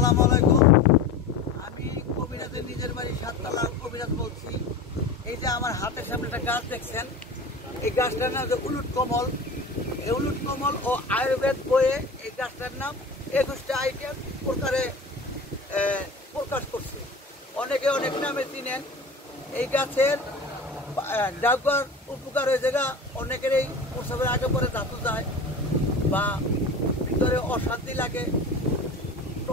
আসসালামু আলাইকুম। আমি কবিরাজের নিজের বাড়ি সাততলা কবিরাজ বলছি। এই যে আমার হাতের সামনে একটা গাছ দেখছেন, এই গাছটার নাম হচ্ছে উলুট কমল। এই উলুট কমল ও আয়ুর্বেদ বইয়ে এই গাছটার নাম 21টা আইটেম প্রকারে প্রকাশ করছে। অনেকে অনেক নামে চিনেন। এই গাছের ডাক্তার উপকার হয়ে জায়গা অনেকেরই প্রসবের আগে পরে ধাতু যায় বা ভিতরে অশান্তি লাগে,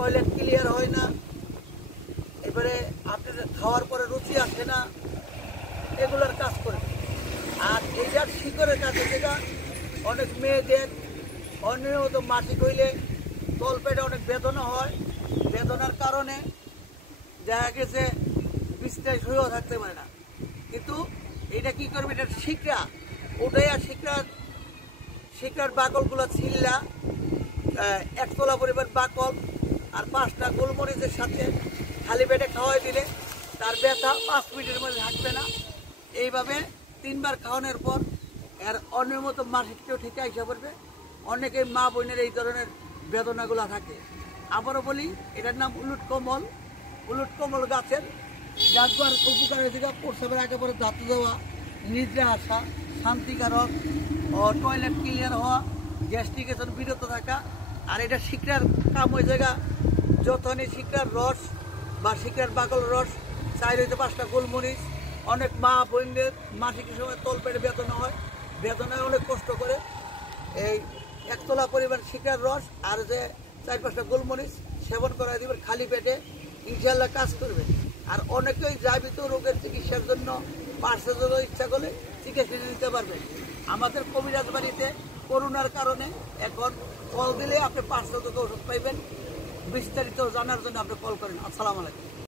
টয়লেট ক্লিয়ার হয় না, এবারে আপনার খাওয়ার পরে রুচি আসে না, এগুলোর কাজ করে। আর এইটার শিকড়ের কাছে যেটা অনেক মেয়েদের অনিয়মিত মাসিক হইলে তলপেটে অনেক বেদনা হয়, বেদনার কারণে দেখা গেছে বিছনায় শুয়েও থাকতে পারে না। কিন্তু এটা কি করবে, এটা শিকড়া ওটাই, আর শিকড়ার বাকলগুলো ছিল্লা একতলা পরিমাণ বাকল আর 5টা গোলমরিচের সাথে খালি পেটে খাওয়াই দিলে তার ব্যথা 5 মিনিটের মধ্যে থাকবে না। এইভাবে 3 বার খাওয়ানোর পর এর অনিয়মিত মাসিকটাও ঠিক আসা পড়বে। অনেকেই মা বোনের এই ধরনের বেদনাগুলো থাকে। আবারও বলি, এটার নাম উলুট কমল। উলুট কমল গাছের ডাকবার উপকার হয়েছে প্রস্রাবের আগে পরে ধাতু দেওয়া, নিদ্রা আসা, শান্তিকারক ও টয়লেট ক্লিয়ার হওয়া, গ্যাস্ট্রিকেশন বিরত থাকা। আর এটা শিকড়ার কাম হয়ে জায়গা যতনই শিকড়ার রস বা শিকড়ার বাকল রস 4 হইতে 5টা গোলমরিচ। অনেক মা বোনদের মাসিকের সময় তলপেটে বেদনা হয়, বেদনায় অনেক কষ্ট করে এই একতলা পরিমাণ শিকড়ার রস আর যে 4-5টা গোলমরিচ সেবন করা দিবেন খালি পেটে, ইনশাল্লাহ কাজ করবে। আর অনেকেই যাবিত রোগের চিকিৎসার জন্য পার্শ্ব ইচ্ছা করলে চিকিৎসা নিতে পারবেন। আমাদের কবিরাজ বাড়িতে করোনার কারণে এখন কল দিলে আপনি 500 টাকা ওষুধ পাইবেন। বিস্তারিত জানার জন্য আপনি কল করেন। আসসালামু আলাইকুম।